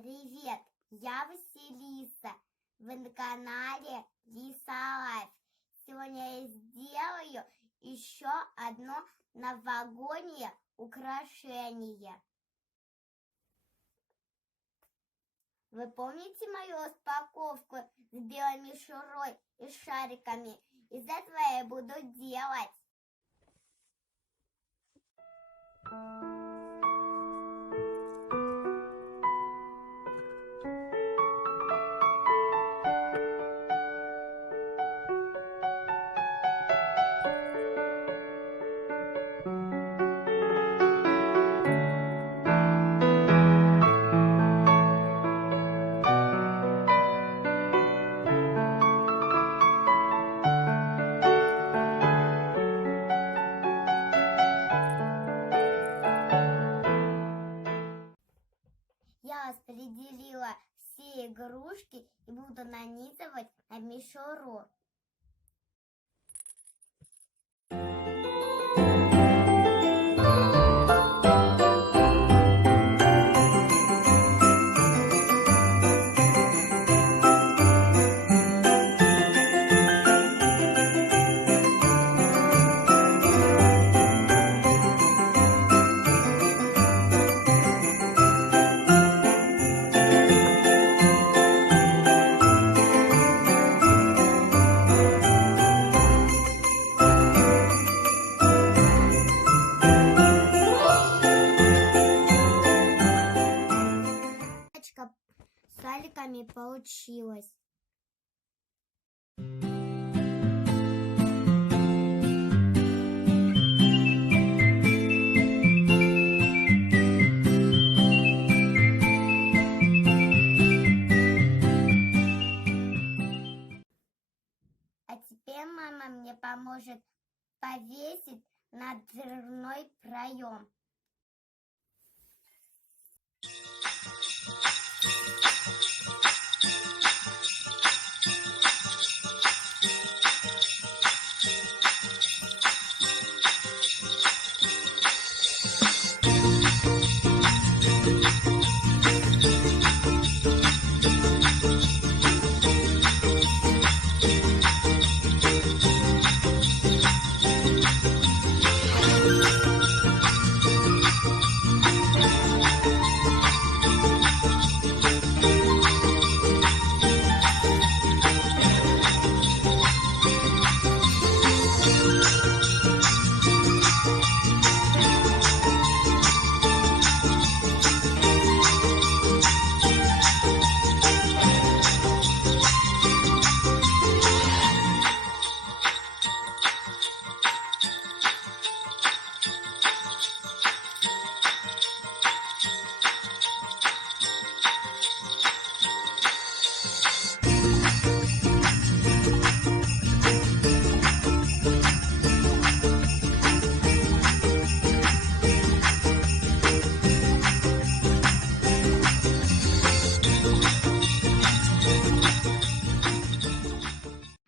Привет, я Василисса. Вы на канале Лиса. Сегодня я сделаю еще одно новогоднее украшение. Вы помните мою распаковку с белой мишурой и шариками? Из этого я буду делать. Я распределила все игрушки и буду нанизывать на мишуру. С шариками получилось. А теперь мама мне поможет повесить на дверной проем.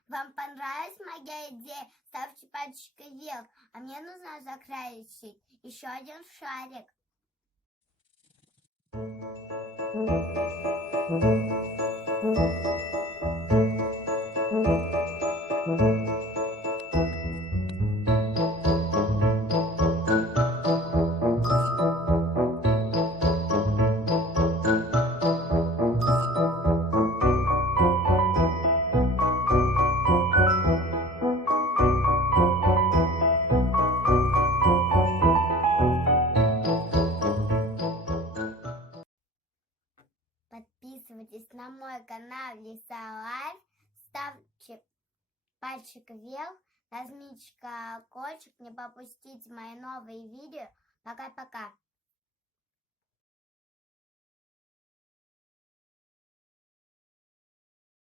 Вам понравилась моя идея? Ставьте пальчик вверх. А мне нужно закрасить еще один шарик. Подписывайтесь на мой канал Лиса. Ставьте пальчик вверх, нажмите колокольчик, не пропустите мои новые видео. Пока-пока.